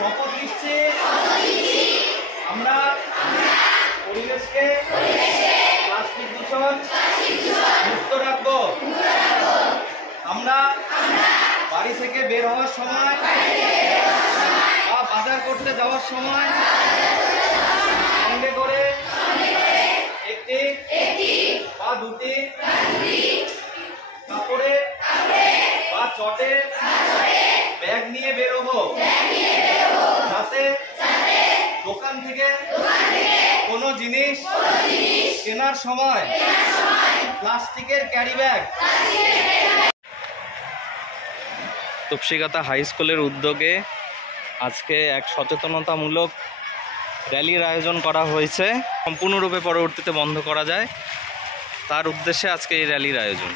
শপথ নিচ্ছি আমরা পরিবেশকে প্লাস্টিক দূষণ মুক্ত রাখবো। আমরা বাড়ি থেকে বের হওয়ার সময় বা বাজার করতে যাওয়ার সময় সঙ্গে করে একটি বা দুটি কাপড়ে বা চটে ব্যাগ নিয়ে বেরোবো, যাতে দোকান থেকে কোনো জিনিস কেনার সময় প্লাস্টিকের ক্যারি ব্যাগ। তপসিগাতা হাই স্কুলের উদ্যোগে আজকে এক সচেতনতামূলক র্যালির আয়োজন করা হয়েছে, সম্পূর্ণরূপে পরবর্তীতে বন্ধ করা যায় তার উদ্দেশ্যে আজকে এই র্যালির আয়োজন।